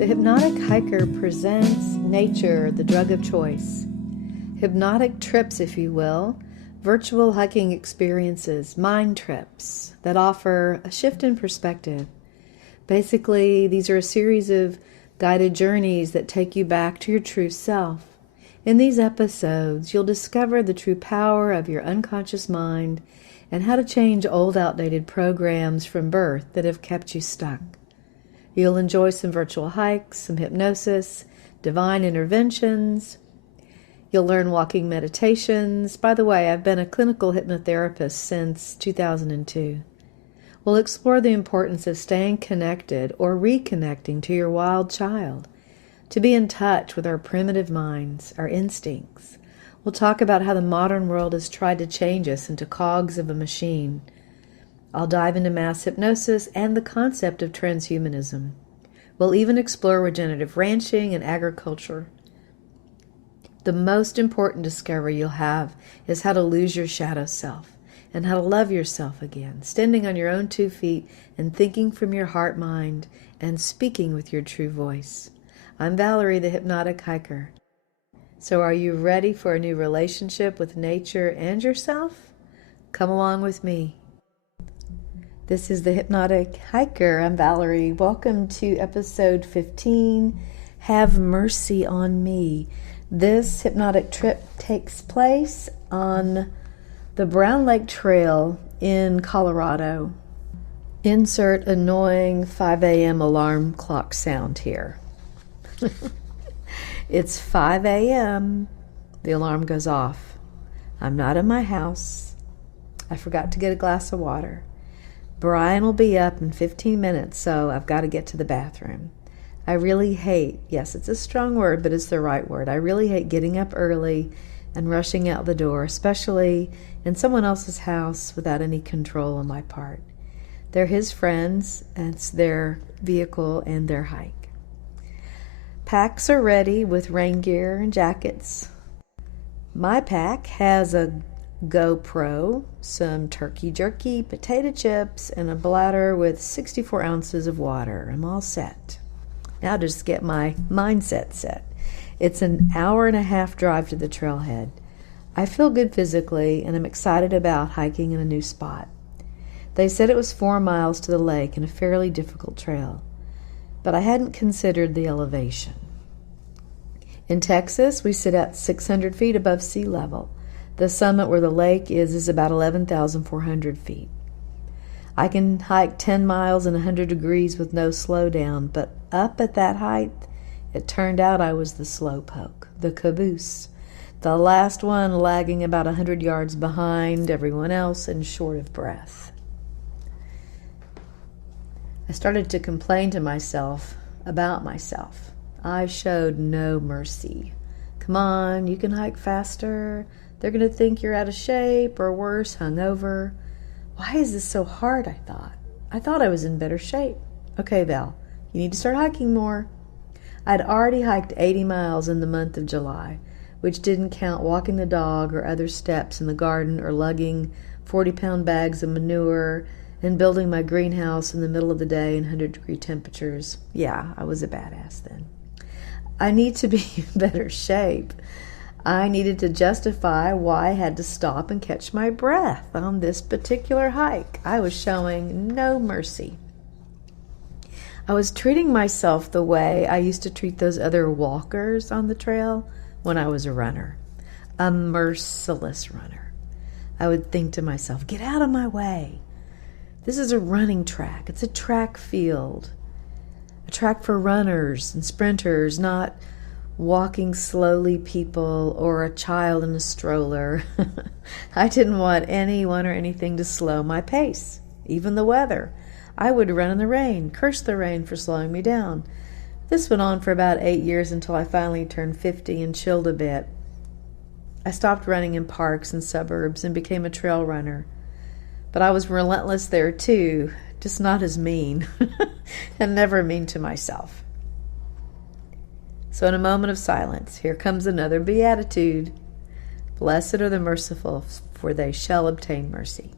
The Hypnotic Hiker presents nature, the drug of choice. Hypnotic trips, if you will, virtual hiking experiences, mind trips that offer a shift in perspective. Basically, these are a series of guided journeys that take you back to your true self. In these episodes, you'll discover the true power of your unconscious mind and how to change old, outdated programs from birth that have kept you stuck. You'll enjoy some virtual hikes, some hypnosis, divine interventions. You'll learn walking meditations. By the way, I've been a clinical hypnotherapist since 2002. We'll explore the importance of staying connected or reconnecting to your wild child, to be in touch with our primitive minds, our instincts. We'll talk about how the modern world has tried to change us into cogs of a machine. I'll dive into mass hypnosis and the concept of transhumanism. We'll even explore regenerative ranching and agriculture. The most important discovery you'll have is how to lose your shadow self and how to love yourself again, standing on your own 2 feet and thinking from your heart mind and speaking with your true voice. I'm Valerie, the Hypnotic Hiker. So are you ready for a new relationship with nature and yourself? Come along with me. This is the Hypnotic Hiker. I'm Valerie. Welcome to episode 15, Have Mercy on Me. This hypnotic trip takes place on the Brown Lake Trail in Colorado. Insert annoying 5 a.m. alarm clock sound here. It's 5 a.m. The alarm goes off. I'm not in my house. I forgot to get a glass of water. Brian will be up in 15 minutes, so I've got to get to the bathroom. I really hate, yes, it's a strong word, but it's the right word. I really hate getting up early and rushing out the door, especially in someone else's house without any control on my part. They're his friends, and it's their vehicle and their hike. Packs are ready with rain gear and jackets. My pack has a GoPro, some turkey jerky, potato chips, and a bladder with 64 ounces of water. I'm all set. Now just get my mindset set. It's an hour-and-a-half drive to the trailhead. I feel good physically, and I'm excited about hiking in a new spot. They said it was 4 miles to the lake and a fairly difficult trail, but I hadn't considered the elevation. In Texas, we sit at 600 feet above sea level. The summit where the lake is about 11,400 feet. I can hike 10 miles in 100 degrees with no slowdown, but up at that height, it turned out I was the slowpoke, the caboose, the last one lagging about 100 yards behind everyone else and short of breath. I started to complain to myself about myself. I showed no mercy. Come on, you can hike faster. They're going to think you're out of shape or worse, hungover. Why is this so hard, I thought. I thought I was in better shape. Okay, Val, you need to start hiking more. I'd already hiked 80 miles in the month of July, which didn't count walking the dog or other steps in the garden or lugging 40-pound bags of manure and building my greenhouse in the middle of the day in 100-degree temperatures. Yeah, I was a badass then. I need to be in better shape. I needed to justify why I had to stop and catch my breath on this particular hike. I was showing no mercy. I was treating myself the way I used to treat those other walkers on the trail when I was a runner, a merciless runner. I would think to myself, get out of my way. This is a running track. It's a track field, a track for runners and sprinters, not walking slowly people or a child in a stroller. I didn't want anyone or anything to slow my pace, even the weather. I would run in the rain, curse the rain for slowing me down. This went on for about 8 years until I finally turned 50 and chilled a bit. I stopped running in parks and suburbs and became a trail runner. But I was relentless there too, just not as mean, and never mean to myself. So in a moment of silence, here comes another beatitude. Blessed are the merciful, for they shall obtain mercy.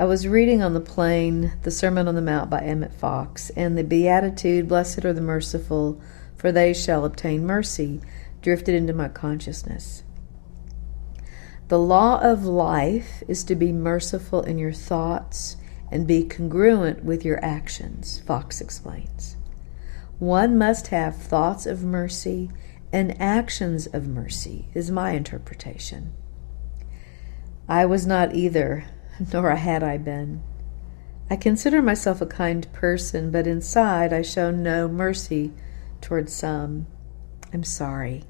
I was reading on the plane the Sermon on the Mount by Emmett Fox, and the Beatitude, "Blessed are the merciful, for they shall obtain mercy," drifted into my consciousness. The law of life is to be merciful in your thoughts and be congruent with your actions, Fox explains. One must have thoughts of mercy and actions of mercy, is my interpretation. I was not either, nor had I been. I consider myself a kind person, but inside I show no mercy towards some. I'm sorry.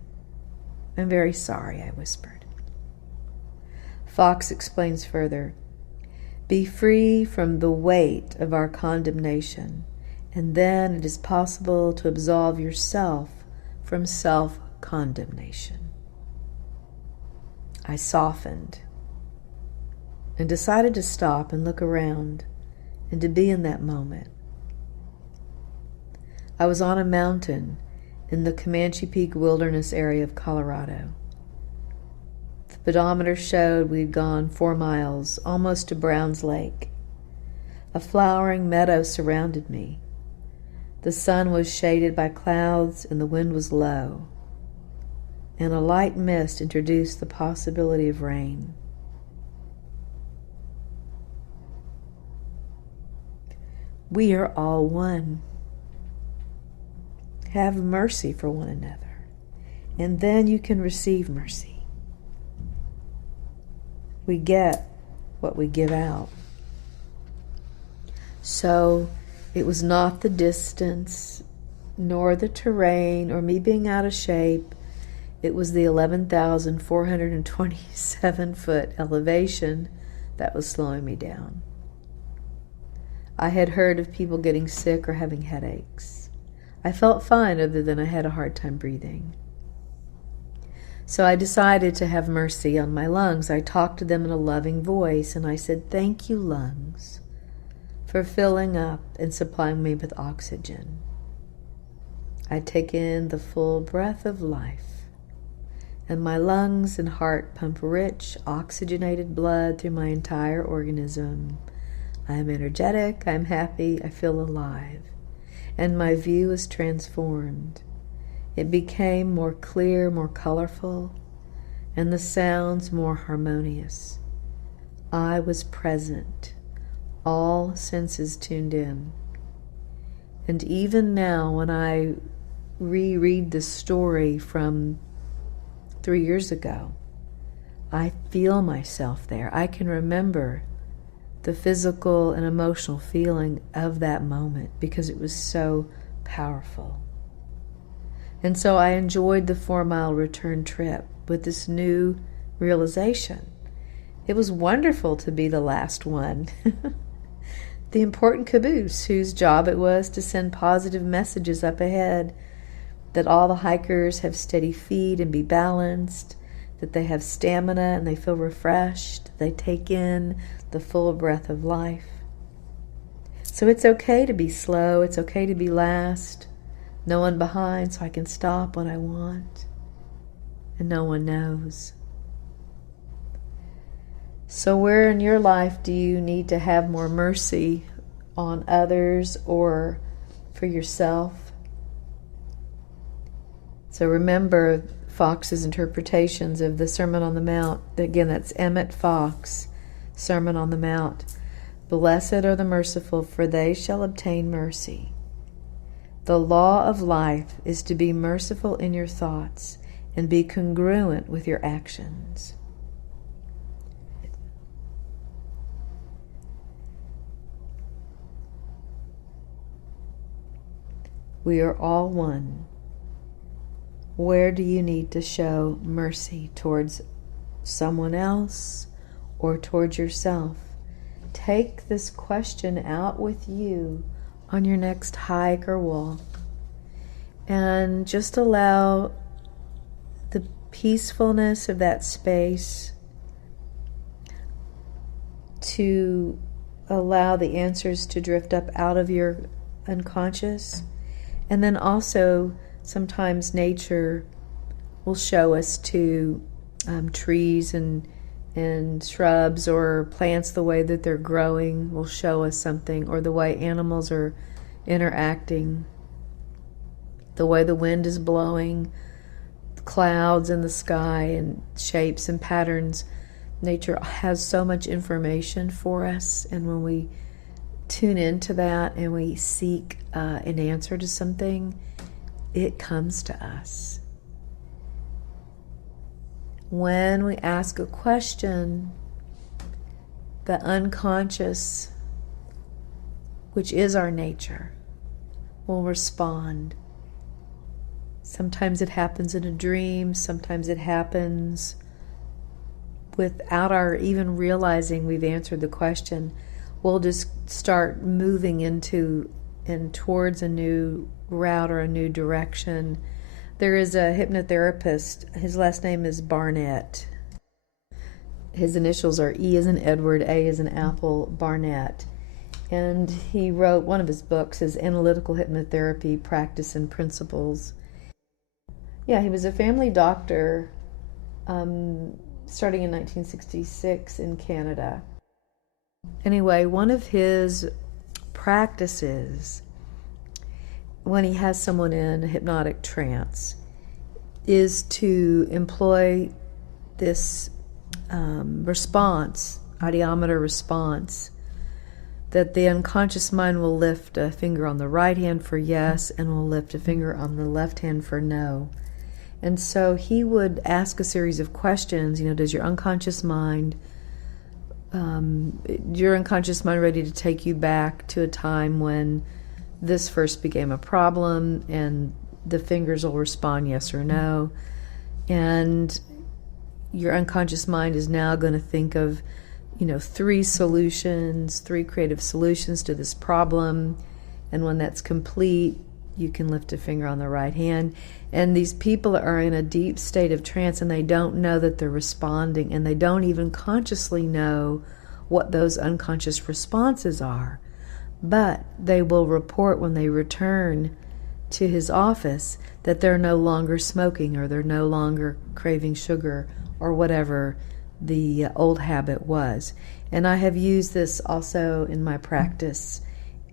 I'm very sorry, I whispered. Fox explains further. Be free from the weight of our condemnation, and then it is possible to absolve yourself from self-condemnation. I softened and decided to stop and look around and to be in that moment. I was on a mountain in the Comanche Peak Wilderness area of Colorado. The pedometer showed we'd gone 4 miles, almost to Brown's Lake. A flowering meadow surrounded me. The sun was shaded by clouds and the wind was low, and a light mist introduced the possibility of rain. We are all one. Have mercy for one another, and then you can receive mercy. We get what we give out. So it was not the distance, nor the terrain, or me being out of shape. It was the 11,427-foot elevation that was slowing me down. I had heard of people getting sick or having headaches. I felt fine other than I had a hard time breathing. So I decided to have mercy on my lungs. I talked to them in a loving voice, and I said, "Thank you, lungs, for filling up and supplying me with oxygen." I take in the full breath of life, and my lungs and heart pump rich, oxygenated blood through my entire organism. I am energetic, I am happy, I feel alive, and my view is transformed. It became more clear, more colorful, and the sounds more harmonious. I was present, all senses tuned in. And even now, when I reread the story from 3 years ago, I feel myself there. I can remember the physical and emotional feeling of that moment because it was so powerful. And so I enjoyed the 4-mile return trip with this new realization. It was wonderful to be the last one. The important caboose whose job it was to send positive messages up ahead, that all the hikers have steady feet and be balanced, that they have stamina and they feel refreshed, they take in the full breath of life. So it's okay to be slow, it's okay to be last, no one behind, so I can stop when I want, and no one knows. So where in your life do you need to have more mercy on others or for yourself? So remember Fox's interpretations of the Sermon on the Mount. Again, that's Emmett Fox, Sermon on the Mount. Blessed are the merciful, for they shall obtain mercy. The law of life is to be merciful in your thoughts and be congruent with your actions. We are all one. Where do you need to show mercy towards someone else or towards yourself? Take this question out with you on your next hike or walk, and just allow the peacefulness of that space to allow the answers to drift up out of your unconscious. And then also sometimes nature will show us to trees and And shrubs or plants, the way that they're growing will show us something, or the way animals are interacting, the way the wind is blowing, clouds in the sky, and shapes and patterns. Nature has so much information for us, and when we tune into that and we seek an answer to something, it comes to us. When we ask a question, the unconscious, which is our nature, will respond. Sometimes it happens in a dream, sometimes it happens without our even realizing we've answered the question. We'll just start moving into and towards a new route or a new direction. There is a hypnotherapist, his last name is Barnett. His initials are E as in Edward, A as in Apple, Barnett. And he wrote one of his books, is Analytical Hypnotherapy, Practice and Principles. Yeah, he was a family doctor starting in 1966 in Canada. Anyway, one of his practices when he has someone in a hypnotic trance is to employ this response, ideometer response, that the unconscious mind will lift a finger on the right hand for yes and will lift a finger on the left hand for no. And so he would ask a series of questions, does your unconscious mind ready to take you back to a time when this first became a problem, and the fingers will respond yes or no. And your unconscious mind is now going to think of, three creative solutions to this problem. And when that's complete, you can lift a finger on the right hand. And these people are in a deep state of trance, and they don't know that they're responding, and they don't even consciously know what those unconscious responses are. But they will report when they return to his office that they're no longer smoking, or they're no longer craving sugar, or whatever the old habit was. And I have used this also in my practice,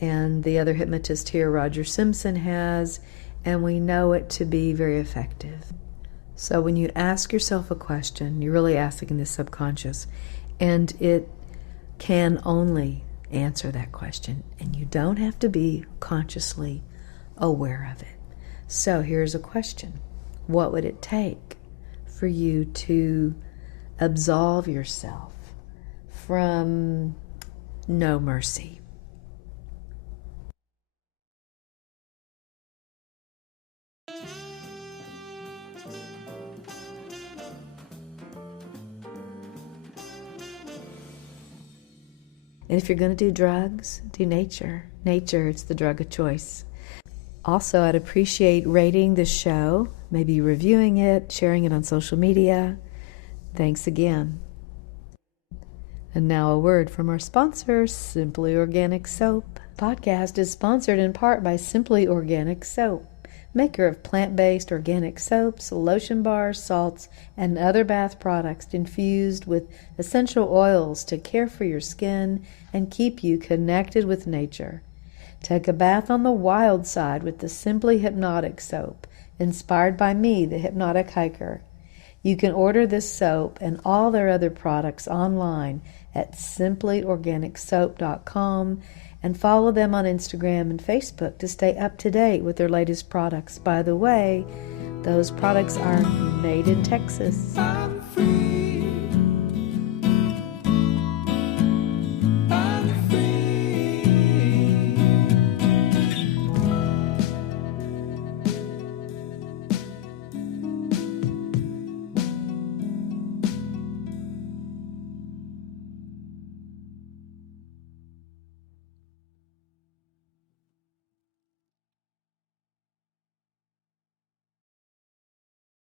and the other hypnotist here, Roger Simpson, has, and we know it to be very effective. So when you ask yourself a question, you're really asking the subconscious, and it can only answer that question, and you don't have to be consciously aware of it. So here's a question. What would it take for you to absolve yourself from no mercy? And if you're going to do drugs, do nature. Nature, it's the drug of choice. Also, I'd appreciate rating this show, maybe reviewing it, sharing it on social media. Thanks again. And now a word from our sponsor, Simply Organic Soap. Podcast is sponsored in part by Simply Organic Soap, maker of plant-based organic soaps, lotion bars, salts, and other bath products infused with essential oils to care for your skin and keep you connected with nature. Take a bath on the wild side with the Simply Hypnotic Soap, inspired by me, the Hypnotic Hiker. You can order this soap and all their other products online at simplyorganicsoap.com and follow them on Instagram and Facebook to stay up to date with their latest products. By the way, those products are made in Texas.